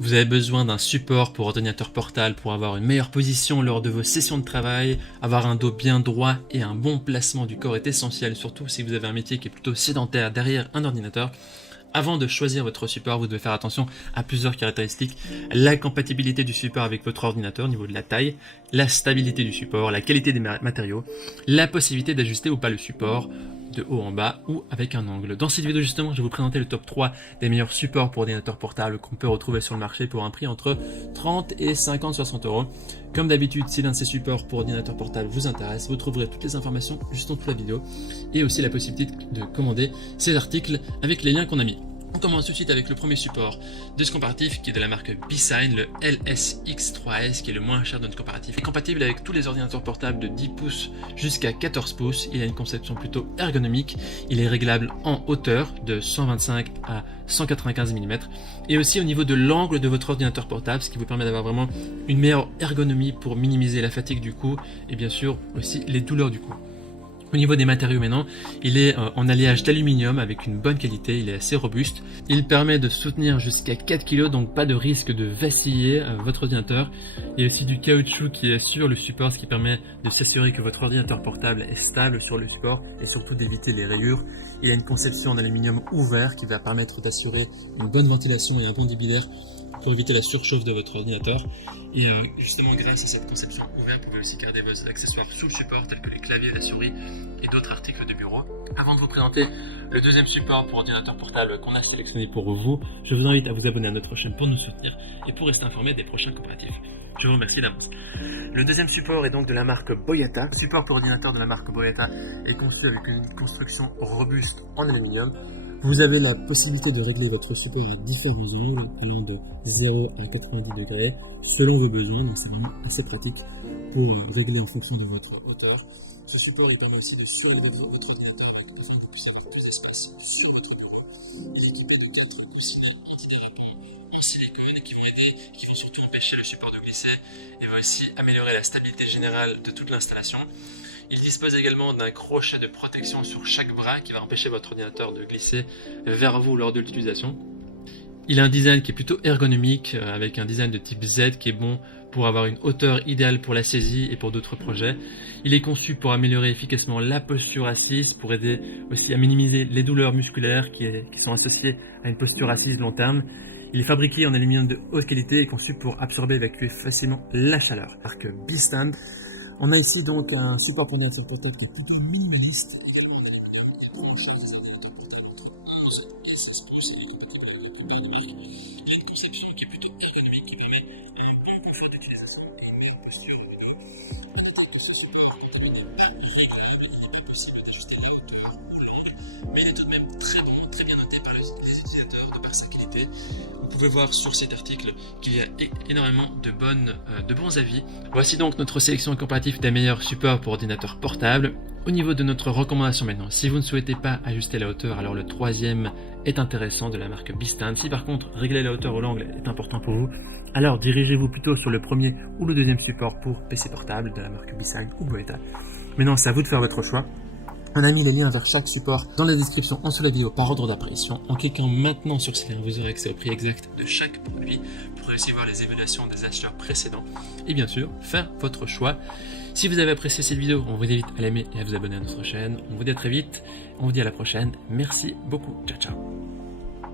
Vous avez besoin d'un support pour ordinateur portable pour avoir une meilleure position lors de vos sessions de travail. Avoir un dos bien droit et un bon placement du corps est essentiel, surtout si vous avez un métier qui est plutôt sédentaire derrière un ordinateur. Avant de choisir votre support, vous devez faire attention à plusieurs caractéristiques. La compatibilité du support avec votre ordinateur au niveau de la taille, la stabilité du support, la qualité des matériaux, la possibilité d'ajuster ou pas le support de haut en bas ou avec un angle. Dans cette vidéo justement, je vais vous présenter le top 3 des meilleurs supports pour ordinateurs portables qu'on peut retrouver sur le marché pour un prix entre 30 et 50-60 euros. Comme d'habitude, si l'un de ces supports pour ordinateur portable vous intéresse, vous trouverez toutes les informations juste en dessous de la vidéo et aussi la possibilité de commander ces articles avec les liens qu'on a mis. On commence tout de suite avec le premier support de ce comparatif qui est de la marque B-Sign, le LSX3S, qui est le moins cher de notre comparatif. Il est compatible avec tous les ordinateurs portables de 10 pouces jusqu'à 14 pouces. Il a une conception plutôt ergonomique. Il est réglable en hauteur de 125 à 195 mm et aussi au niveau de l'angle de votre ordinateur portable, ce qui vous permet d'avoir vraiment une meilleure ergonomie pour minimiser la fatigue du cou et bien sûr aussi les douleurs du cou. Au niveau des matériaux maintenant, il est en alliage d'aluminium avec une bonne qualité, il est assez robuste. Il permet de soutenir jusqu'à 4 kg, donc pas de risque de vaciller votre ordinateur. Il y a aussi du caoutchouc qui assure le support, ce qui permet de s'assurer que votre ordinateur portable est stable sur le support et surtout d'éviter les rayures. Il a une conception en aluminium ouvert qui va permettre d'assurer une bonne ventilation et un bon débit d'air pour éviter la surchauffe de votre ordinateur. Et justement grâce à cette conception ouverte, vous pouvez aussi garder vos accessoires sous le support tels que les claviers, la souris et d'autres articles de bureau. Avant de vous présenter le deuxième support pour ordinateur portable qu'on a sélectionné pour vous, je vous invite à vous abonner à notre chaîne pour nous soutenir et pour rester informé des prochains comparatifs. Je vous remercie d'avance. Le deuxième support est donc de la marque Boyata. Le support pour ordinateur de la marque Boyata est conçu avec une construction robuste en aluminium. Vous avez la possibilité de régler votre support à différents angles allant de 0 à 90 degrés selon vos besoins, donc c'est vraiment assez pratique pour régler en fonction de votre hauteur. Ce support il permet aussi de soulever votre ordinateur afin de pousser dans tous les espaces sur votre épaule. Il est équipé de 4 coussiniers antidérapants en silicone qui vont aider, qui vont surtout empêcher le support de glisser et vont aussi améliorer la stabilité générale de toute l'installation. Il dispose également d'un crochet de protection sur chaque bras qui va empêcher votre ordinateur de glisser vers vous lors de l'utilisation. Il a un design qui est plutôt ergonomique avec un design de type Z qui est bon pour avoir une hauteur idéale pour la saisie et pour d'autres projets. Il est conçu pour améliorer efficacement la posture assise, pour aider aussi à minimiser les douleurs musculaires qui sont associées à une posture assise long terme. Il est fabriqué en aluminium de haute qualité et conçu pour absorber et évacuer facilement la chaleur. Marque B-Stand. On a ici donc un support pour ordinateur portable qui est plutôt minimaliste. Il y a une conception qui est plutôt ergonomique qui permet un plus confort d'utilisation et une meilleure posture au dos. Il est que ce support portable n'est pas réglable, il n'est pas possible d'ajuster les hauteurs ou l'angle, mais il est tout de même très bon, très bien noté par les utilisateurs de par sa qualité. Vous pouvez voir sur cet article qu'il y a énormément de bons avis. Voici donc notre sélection comparative des meilleurs supports pour ordinateur portable. Au niveau de notre recommandation maintenant, si vous ne souhaitez pas ajuster la hauteur, alors le troisième est intéressant de la marque B-Stand. Si par contre régler la hauteur ou l'angle est important pour vous, alors dirigez-vous plutôt sur le premier ou le deuxième support pour PC portable de la marque B-Sign ou Boyata. Maintenant c'est à vous de faire votre choix. On a mis les liens vers chaque support dans la description en dessous de la vidéo par ordre d'apparition. En cliquant maintenant sur ces liens, vous aurez accès au prix exact de chaque produit. Vous pourrez aussi voir les évaluations des acheteurs précédents et bien sûr faire votre choix. Si vous avez apprécié cette vidéo, on vous invite à l'aimer et à vous abonner à notre chaîne. On vous dit à très vite, on vous dit à la prochaine. Merci beaucoup, ciao ciao.